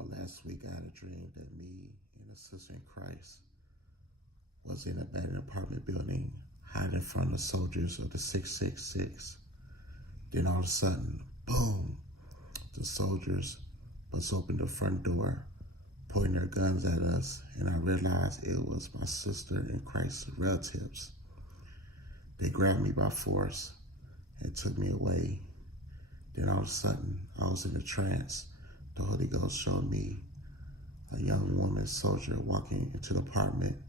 Last week I had a dream that me and a sister in Christ was in a abandoned apartment building hiding from the soldiers of the 666. Then all of a sudden, boom, the soldiers bust open the front door, pointing their guns at us, and I realized it was my sister in Christ's relatives. They grabbed me by force and took me away. Then all of a sudden, I was in a trance. The Holy Ghost showed me a young woman soldier walking into the apartment,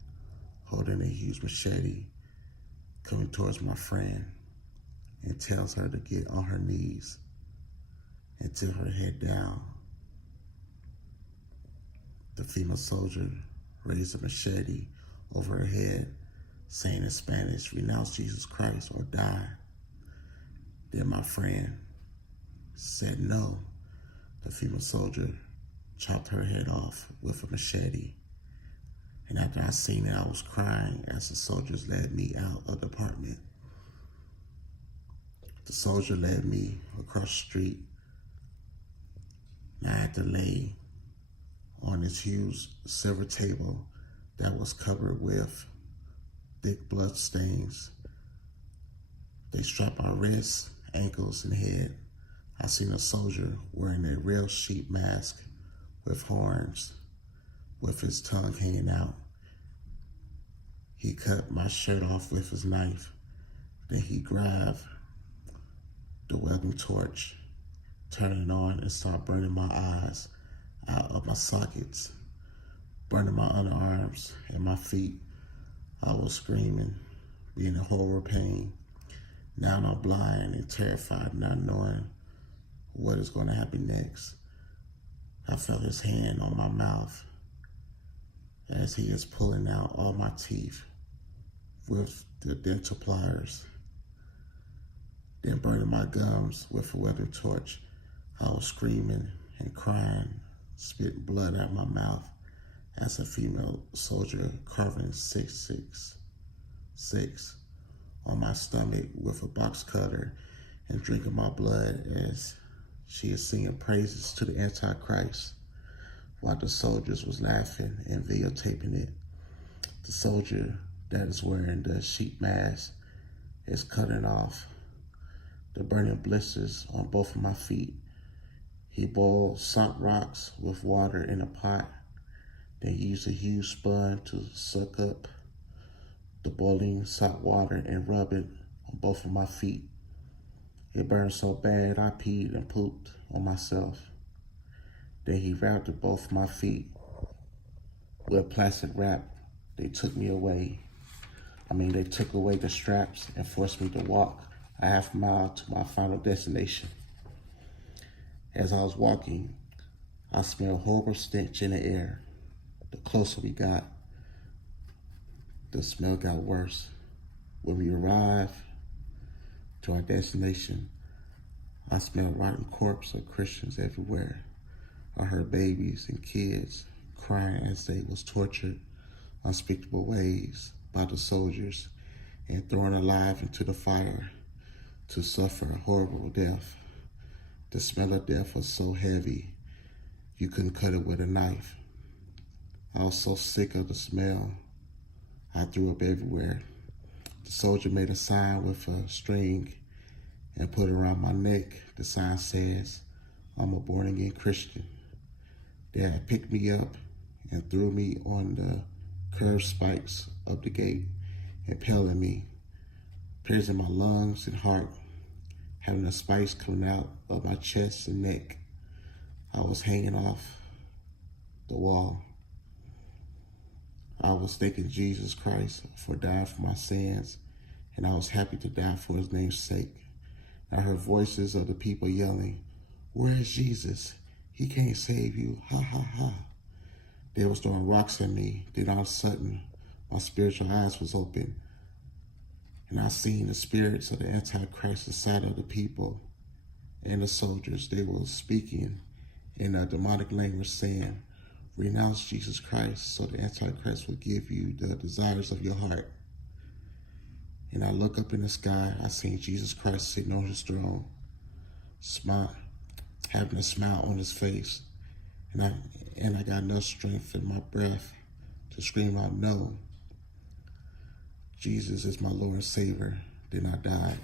holding a huge machete, coming towards my friend, and tells her to get on her knees and tilt her head down. The female soldier raised a machete over her head, saying in Spanish, "Renounce Jesus Christ or die." Then my friend said no. The female soldier chopped her head off with a machete. And after I seen it, I was crying as the soldiers led me out of the apartment. The soldier led me across the street, and I had to lay on this huge silver table that was covered with thick blood stains. They strapped our wrists, ankles, and head. I seen a soldier wearing a real sheep mask with horns, with his tongue hanging out. He cut my shirt off with his knife. Then he grabbed the welding torch, turned it on, and started burning my eyes out of my sockets, burning my underarms and my feet. I was screaming, being in horrible pain. Now I'm blind and terrified, not knowing what is going to happen next. I felt his hand on my mouth as he is pulling out all my teeth with the dental pliers, then burning my gums with a welding torch. I was screaming and crying, spitting blood out my mouth as a female soldier carving 666 on my stomach with a box cutter and drinking my blood as she is singing praises to the Antichrist while the soldiers was laughing and videotaping it. The soldier that is wearing the sheep mask is cutting off the burning blisters on both of my feet. He boiled salt rocks with water in a pot, then used a huge sponge to suck up the boiling salt water and rub it on both of my feet. It burned so bad I peed and pooped on myself. Then he wrapped both my feet with plastic wrap. They took me away. They took away the straps and forced me to walk a half mile to my final destination. As I was walking, I smelled a horrible stench in the air. The closer we got, the smell got worse. When we arrived to our destination, I smelled rotten corpses of Christians everywhere. I heard babies and kids crying as they was tortured unspeakable ways by the soldiers and thrown alive into the fire to suffer a horrible death. The smell of death was so heavy, you couldn't cut it with a knife. I was so sick of the smell, I threw up everywhere. The soldier made a sign with a string and put it around my neck. The sign says, "I'm a born-again Christian." They had picked me up and threw me on the curved spikes of the gate, impaling me, piercing my lungs and heart, having the spikes coming out of my chest and neck. I was hanging off the wall. I was thanking Jesus Christ for dying for my sins, and I was happy to die for his name's sake. I heard voices of the people yelling, "Where is Jesus? He can't save you, ha ha ha." They was throwing rocks at me. Then all of a sudden, my spiritual eyes was open, and I seen the spirits of the Antichrist inside of the people and the soldiers. They were speaking in a demonic language saying, "Renounce Jesus Christ so the Antichrist will give you the desires of your heart." And I look up in the sky, I seen Jesus Christ sitting on his throne, having a smile on his face. And I got enough strength in my breath to scream out, no, Jesus is my Lord and Savior. Then I died.